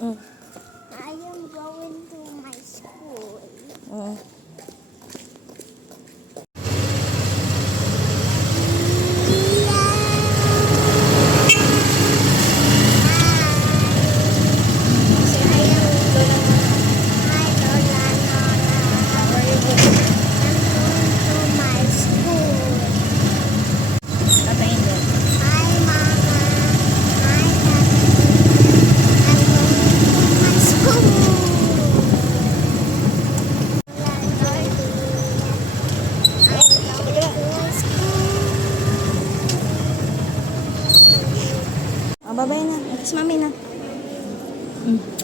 Mm. I am going to my school. Mm. Tatayin din. Babay na. Kiss mami na.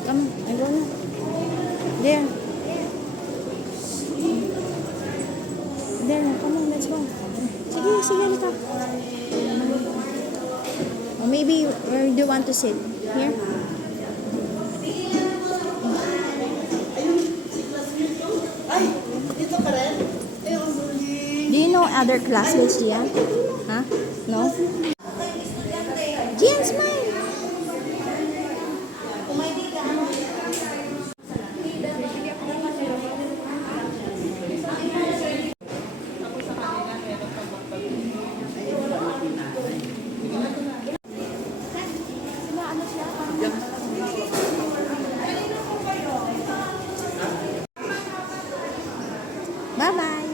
Come on. I go na. There. There na. Come on. Let's go. Sige, sige. Lika. Or maybe, where do you want to sit? Here? Do you know other classmates, Gian? Huh? No? Gian, smile! Bye-bye!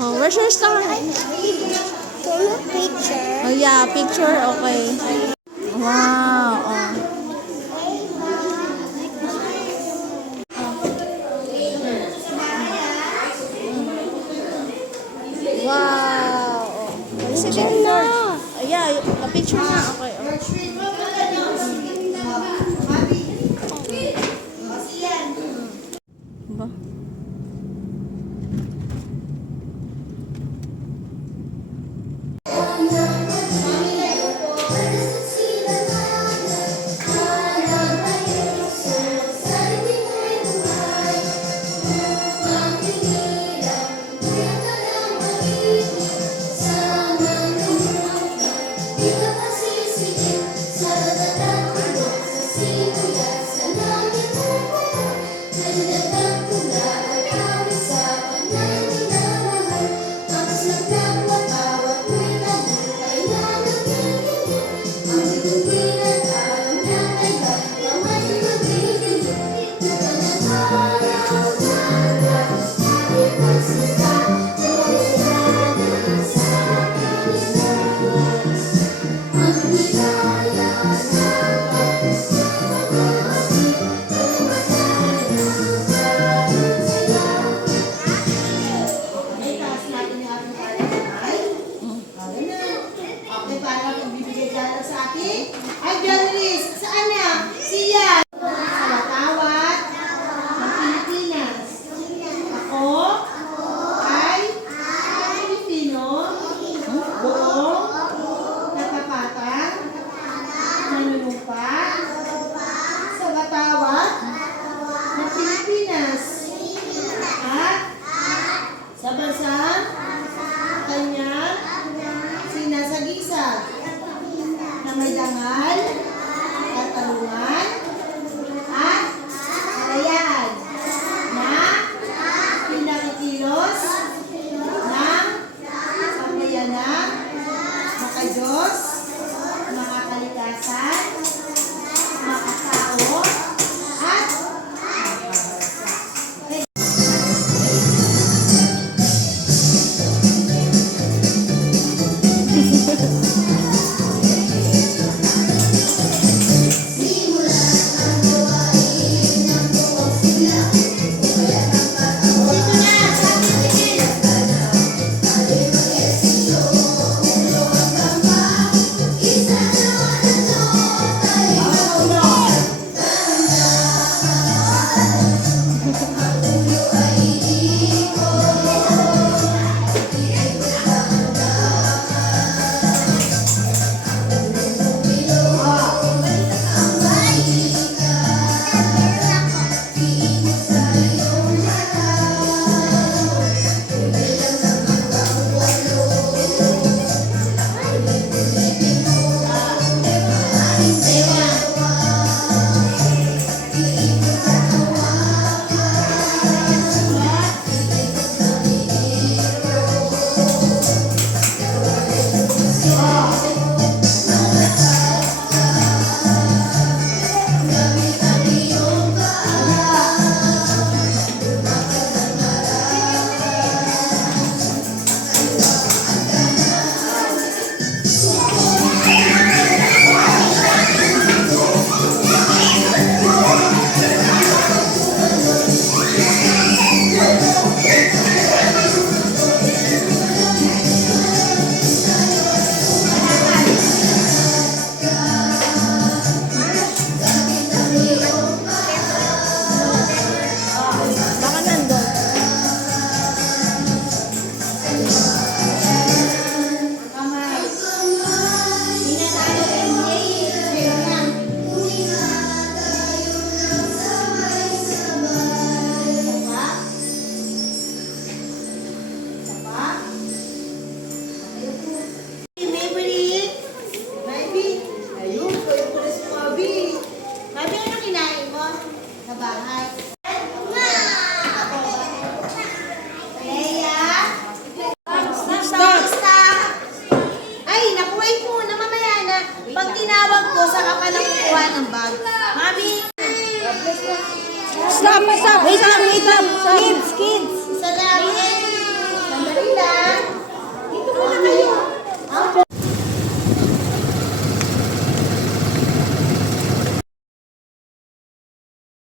Oh, where's your star? Can you picture? Oh yeah, picture, okay. Wow, oh. Wow. Oh. Picture na. Yeah, a picture na. Okay. Oh. Ba? Sa bansang kanyang sinasagisag na may dangal, katarungan, at kalayaan na pinakikilos ng pamayanang makadiyos, makakalikasan,